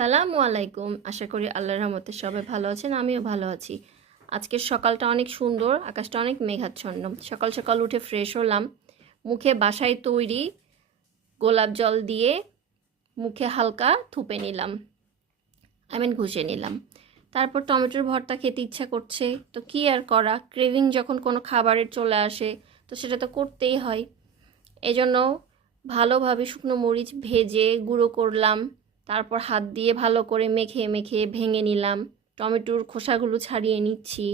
সালামু আলাইকুম। আশা করি আল্লাহর রহমতে সবাই ভালো আছেন, আমিও ভালো আছি। আজকের সকালটা অনেক সুন্দর, আকাশটা অনেক মেঘাচ্ছন্ন। সকাল সকাল উঠে ফ্রেশ হলাম, মুখে বাসায় তৈরি গোলাপ জল দিয়ে মুখে হালকা থুপে নিলাম, ঘষে নিলাম। তারপর টমেটোর ভর্তা খেতে ইচ্ছা করছে, তো কী আর করা, ক্রেভিং যখন কোনো খাবারের চলে আসে তো সেটা তো করতেই হয়। এজন্য ভালোভাবে শুকনো মরিচ ভেজে গুঁড়ো করলাম, তারপর হাত দিয়ে ভালো করে মেখে মেখে ভেঙে নিলাম। টমেটোর খোসাগুলো ছাড়িয়ে নিচ্ছি,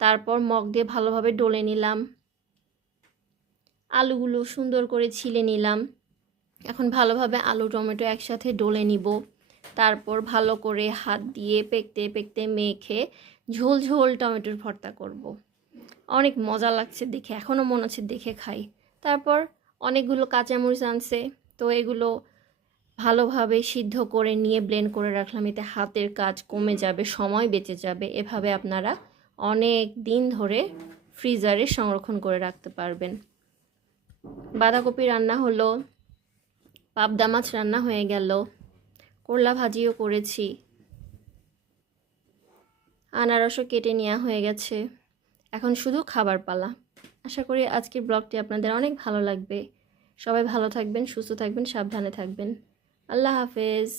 তারপর মগ দিয়ে ভালোভাবে ডলে নিলাম। আলুগুলো সুন্দর করে ছিলে নিলাম। এখন ভালোভাবে আলু টমেটো একসাথে ডলে নিব, তারপর ভালো করে হাত দিয়ে পেকতে পেকতে মেখে ঝোল ঝোল টমেটোর ভর্তা করব। অনেক মজা লাগছে দেখে, এখনও মনে হচ্ছে দেখে খাই। তারপর অনেকগুলো কাঁচামরিচ আনছে, তো এগুলো ভালোভাবে সিদ্ধ করে নিয়ে ব্লেন্ড করে রাখলাম। এতে হাতের কাজ কমে যাবে, সময় বেঁচে যাবে। এভাবে আপনারা অনেক দিন ধরে ফ্রিজারে সংরক্ষণ করে রাখতে পারবেন। বাঁধাকপি রান্না হলো, পাবদা মাছ রান্না হয়ে গেল, করলা ভাজিও করেছি, আনারসও কেটে নেওয়া হয়ে গেছে। এখন শুধু খাবার পালা। আশা করি আজকের ব্লগটি আপনাদের অনেক ভালো লাগবে। সবাই ভালো থাকবেন, সুস্থ থাকবেন, সাবধানে থাকবেন। আল্লাহ হাফেজ।